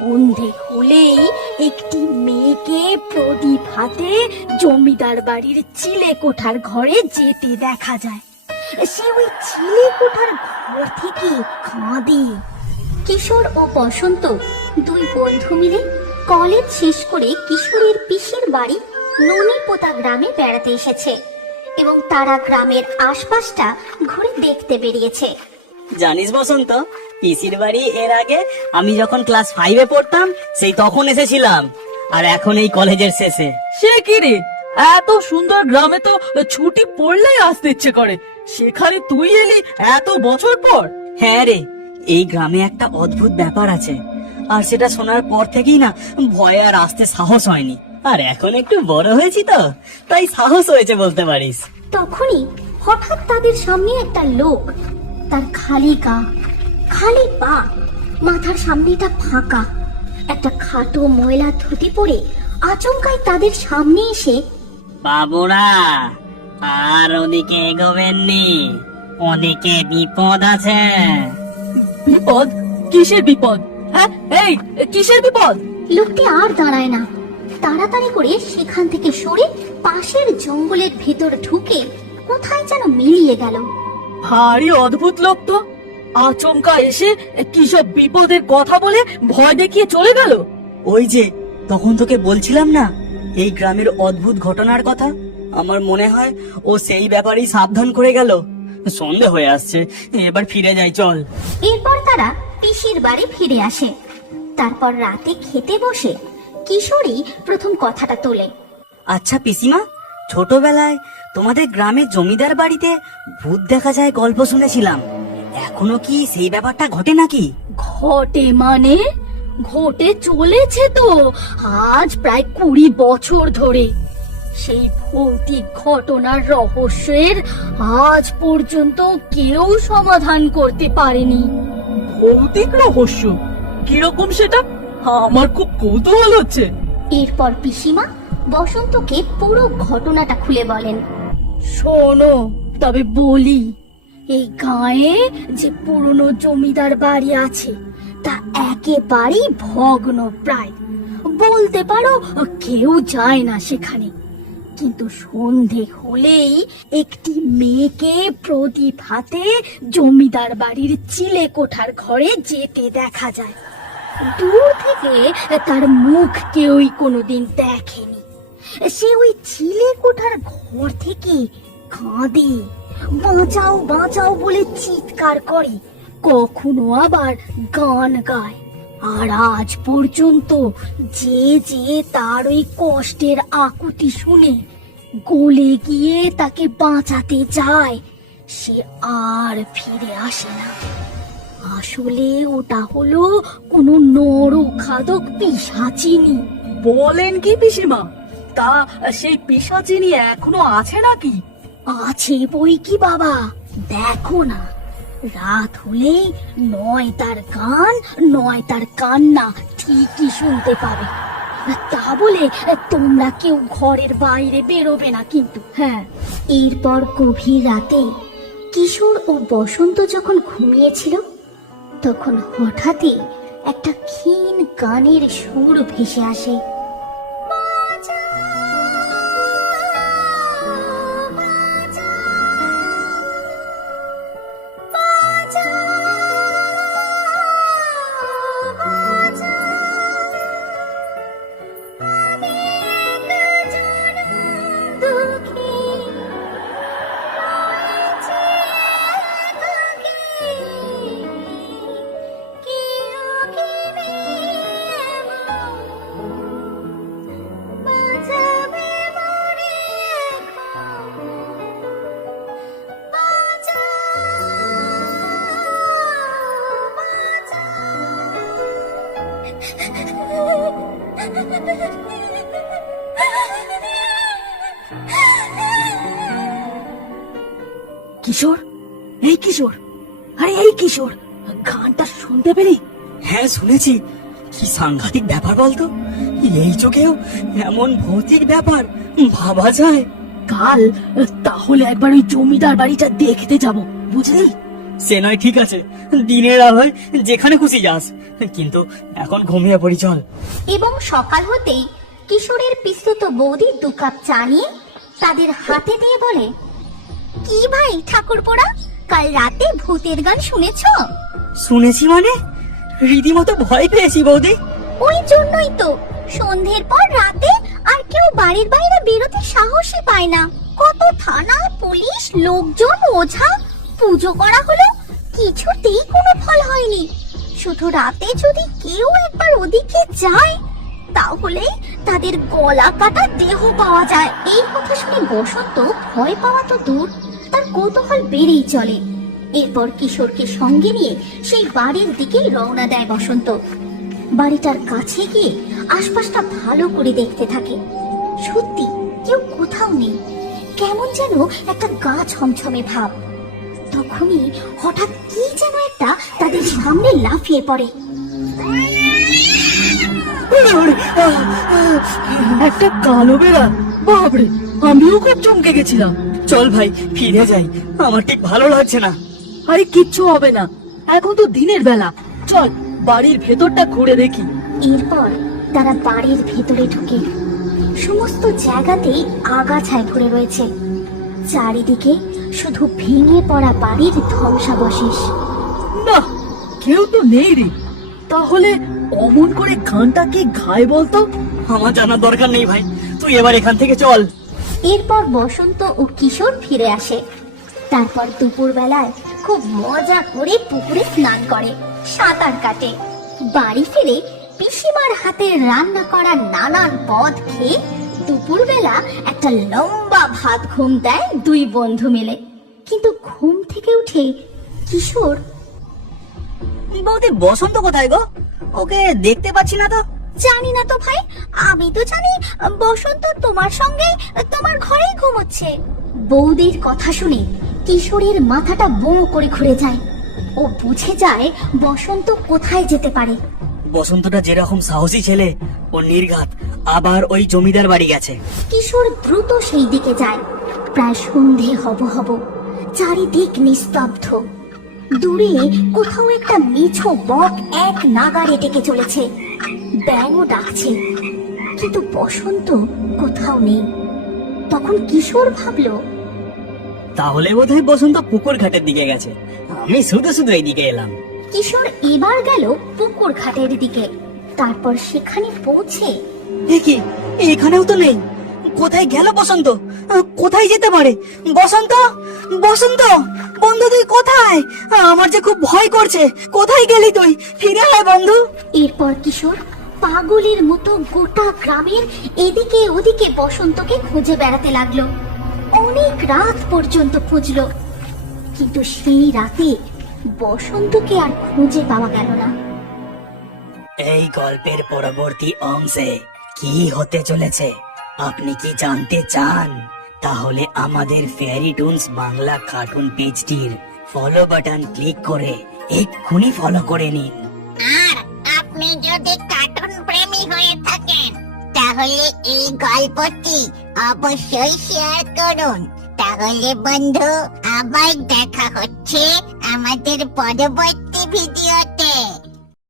সন্ধে হলেই একটি মেয়েকে প্রদীপ হাতে জমিদার বাড়ির চিলে কোঠার ঘরে যেতে দেখা যায়। সে ওই চিলে কোঠার ঘর থেকে কাঁদে। কিশোর ও বসন্ত দুই বন্ধু মিলে কলেজ শেষ করে কিশোরের পিসির বাড়ি ননিপোতা গ্রামে বেড়াতে এসেছে এবং তারা গ্রামের আশপাশটা ঘুরে দেখতে বেরিয়েছে। জানিস বসন্ত পিসির বাড়ি এর আগে আমি যখন ক্লাস ফাইভে পড়তাম সেই তখন এসেছিলাম। আর এখন এই কলেজের শেষে। সে কি রে? এত সুন্দর গ্রামে তো ছুটি পড়লেই আসতে ইচ্ছে করে। সেখানে তুই এলি এত বছর পর? হ্যাঁ রে এই গ্রামে একটা অদ্ভুত ব্যাপার আছে। আর সেটা শোনার পর থেকেই না ভয়ে আর আসতে সাহস হয়নি। আর এখন একটু বড় হয়েছি তো তাই সাহস হয়েছে বলতে পারিস। তখনই হঠাৎ তাদের সামনে একটা লোক তার খালি গা খালি পা মাথার সামনেটা ফাঁকা। একটা খাটো ময়লা ধুতি পরে আচমকাই তাদের সামনে এসে বাবুরা আর ওদিকে এগোবেননি ওদিকে বিপদ আছে। বিপদ? কিসের বিপদ? হ্যাঁ এই কিসের বিপদ? লোকটি আর দাঁড়ায় না। তাড়াতাড়ি করে সেখান থেকে সরে পাশের জঙ্গলের ভেতর ঢুকে কোথায় যেন মিলিয়ে গেল। ভারী অদ্ভুত লোক তো। আচমকা এসে কিসব বিপদের কথা বলে ভয় দেখিয়ে চলে গেল? ওই যে তখন তোকে বলছিলাম না এই গ্রামের অদ্ভুত ঘটনার কথা? আমার মনে হয় ও সেই ব্যাপারেই সাবধান করে গেল। সন্ধে হয়ে আসছে এবার ফিরে যাই চল। এরপর তারা পিসির বাড়ি ফিরে আসে। তারপর রাতে খেতে বসে কিশোরী প্রথম কথাটা তোলে। আচ্ছা পিসিমা ছোটবেলায় তোমাদের গ্রামের জমিদার বাড়িতে ভূত দেখা যায় গল্প শুনেছিলাম। এখনও কি সেই ব্যাপারটা ঘটে নাকি? ঘটে মানে? ঘটে চলেছে তো আজ প্রায় কুড়ি বছর ধরে। সেই ভৌতিক ঘটনার রহস্যের আজ পর্যন্ত কেউ সমাধান করতে পারেনি। ভৌতিক রহস্য? কীরকম সেটা? আমার খুব কৌতূহল হচ্ছে। এরপর পিসিমা বসন্তকে পুরো ঘটনাটা খুলে বলেন। শোনো, তবে বলি, এই গায়ে যে পুরনো জমিদার বাড়ি আছে, তা একেবারেই ভগ্ন প্রায়। বলতে পারো, কেউ যায় না সেখানে। কিন্তু সন্ধে হলেই একটি মেয়েকে প্রদীপ হাতে জমিদার বাড়ির চিলে কোঠার ঘরে যেতে দেখা যায়। দূর থেকে তার মুখ কেউই কোনোদিন দেখেনি। সে ওই চিলে কোঠার ঘর থেকে কাঁদে। বাঁচাও বাঁচাও বলে চিৎকার করে। কখনো আবার গান গায়। আর আজ পর্যন্ত যে যে তার ওই কষ্টের আকুতি শুনে গলে গিয়ে তাকে বাঁচাতে যায় সে আর ফিরে আসে না। আসলে ওটা হলো কোনো নরখাদক পিসাচিনী। বলেন কি পিসিমা? তা সেই পিসাচিনি এখনও আছে নাকি? আছে বই কি বাবা? দেখো না। রাত হলেই নয় তার গান নয় তার কান্না ঠিকই শুনতে পাবে। তা বলে তোমরা কেউ ঘরের বাইরে বেরোবে না কিন্তু। হ্যাঁ। এরপর গভীর রাতে কিশোর ও বসন্ত যখন ঘুমিয়েছিল তখন হঠাৎই একটা ক্ষীণ গানের সুর ভেসে আসে। কিশোর? এই কিশোর? আরে এই কিশোর গানটা শুনতে পেলি? হ্যাঁ শুনেছি। কি সাংঘাতিক ব্যাপার বলতো? এই চোখেও এমন ভৌতিক ব্যাপার? ভাবা যায়। কাল তাহলে একবার ওই জমিদার বাড়িটা দেখতে যাব বুঝলি? সে নয় ঠিক আছে। দিনের আলোয় যেখানে খুশি যাস। কিন্তু এখন ঘুমিয়ে পড়ি চল। এবং সকাল হতেই কিশোরের পিস্তুত বৌদি দু কাপ চা নিয়ে তাদের হাতে দিয়ে বলে কি ভাই ঠাকুরপোড়া? কাল রাতে ভূতের গান শুনেছ? শুনেছি মানে? রীতিমতো ভয় পেয়েছি বৌদি। ওই জন্যই তো। সন্ধ্যের পর রাতে আর কেউ বাড়ির বাইরে বেরোতে সাহসই পায় না। কত থানা পুলিশ লোকজন ওঝা। পুজো করা হলো কিছুতেই কোনো ফল হয়নি। শুধু রাতে যদি কেউ একবার ওদিকে যায় তাহলে তাদের গলা কাটা দেহ পাওয়া যায়। এই কথা শুনে বসন্ত ভয় পাওয়া তো দূর। তার কৌতূহল বেড়েই চলে। এরপর কিশোরকে সঙ্গে নিয়ে সেই বাড়ির দিকে রওনা দেয় বসন্ত। বাড়িটার কাছে গিয়ে আশপাশটা ভালো করে দেখতে থাকে। সত্যি, কেউ কোথাও নেই। কেমন যেন একটা গা ছমছমে ভাব। তখনই হঠাৎ কি যেন একটা তাদের সামনে লাফিয়ে পড়ে। একটা কালো বেড়াল বাবরে আমিও খুব চমকে গেছিলাম। চল ভাই ফিরে যাই। আমার ঠিক ভালো লাগছে না। আরে কিচ্ছু হবে না। এখন তো দিনের বেলা। চল বাড়ির ভেতরটা ঘুরে দেখি। এরপর তারা বাড়ির ভেতরে ঢুকে সমস্ত জায়গাতেই আগাছায় ভরে রয়েছে। চারিদিকে শুধু ভেঙে পড়া বাড়ির ধ্বংসাবশেষ। না কেউ তো নেই রে। তাহলে অমন করে গানটা কি গায় বলতো? আমার জানার দরকার নেই ভাই। তুই এবার এখান থেকে চল। এরপর বসন্ত ও কিশোর ফিরে আসে। তারপর দুপুর বেলায় খুব মজা করে পুকুরে স্নান করে সাঁতার কাটে। বাড়ি ফিরে পিসিমার হাতে রান্না করা নানান পদ খেয়ে দুপুরবেলা একটা লম্বা ভাত ঘুম দেয় দুই বন্ধু মিলে। কিন্তু ঘুম থেকে উঠে কিশোর বৌদি, বসন্ত কোথায় গো? ওকে দেখতে পাচ্ছি না তো। জানি না তো ভাই। আমি তো জানি বসন্ত তোমার সঙ্গে তোমার ঘরেই ঘুমোচ্ছে। বৌদির কথা শুনে কিশোরের মাথাটা বো করে ঘুরে যায়। ও বুঝে যায় বসন্ত কোথায় যেতে পারে। বসন্তটা যেরকম সাহসী ছেলে ও নির্ঘাত আবার ওই জমিদার বাড়ি গেছে। কিশোর দ্রুত সেই দিকে যায়। প্রায় সন্ধে হব হব চারিদিক নিস্তব্ধ। দূরে কোথাও একটা মিছো বক এক নাগারে ডেকে চলেছে। ব্যাঙও ডাকছে। কিন্তু বসন্ত কোথাও নেই। তখন কিশোর ভাবলো তাহলে বোধহয় বসন্ত পুকুর ঘাটের দিকে গেছে। আমি শুধু শুধু এইদিকে এলাম। কিশোর এবার গেল পুকুর ঘাটের দিকে। তারপর সেখানে পৌঁছে দেখি এখানেও তো নেই। কোথায় গেল বসন্ত? কোথায় যেতে পারে? বসন্ত? বসন্ত? বন্ধু তুই কোথায়? আমার যে খুব ভয় করছে। কোথায় গেলি তুই? ফিরে আয় বন্ধু। এরপর কিশোর পাগলের মতো গোটা গ্রামের এদিকে ওদিকে বসন্তকে খুঁজে বেড়াতে লাগল। অনেক রাত পর্যন্ত খুঁজলো। কিন্তু সেই রাতে বসন্তকে আর খুঁজে পাওয়া গেল না। এই গল্পের পরবর্তী অংশে কি হতে চলেছে? আপনি কি জানতে চান? তাহলে আমাদের ফেয়ারি টুনস বাংলা কার্টুন পেজটির ফলো বাটন ক্লিক করে এক্ষুনি ফলো করে নিন। তাহলে এই গল্পটি অবশ্যই শেয়ার করুন। তাহলে বন্ধু আবার দেখা হচ্ছে আমাদের পরবর্তী ভিডিওতে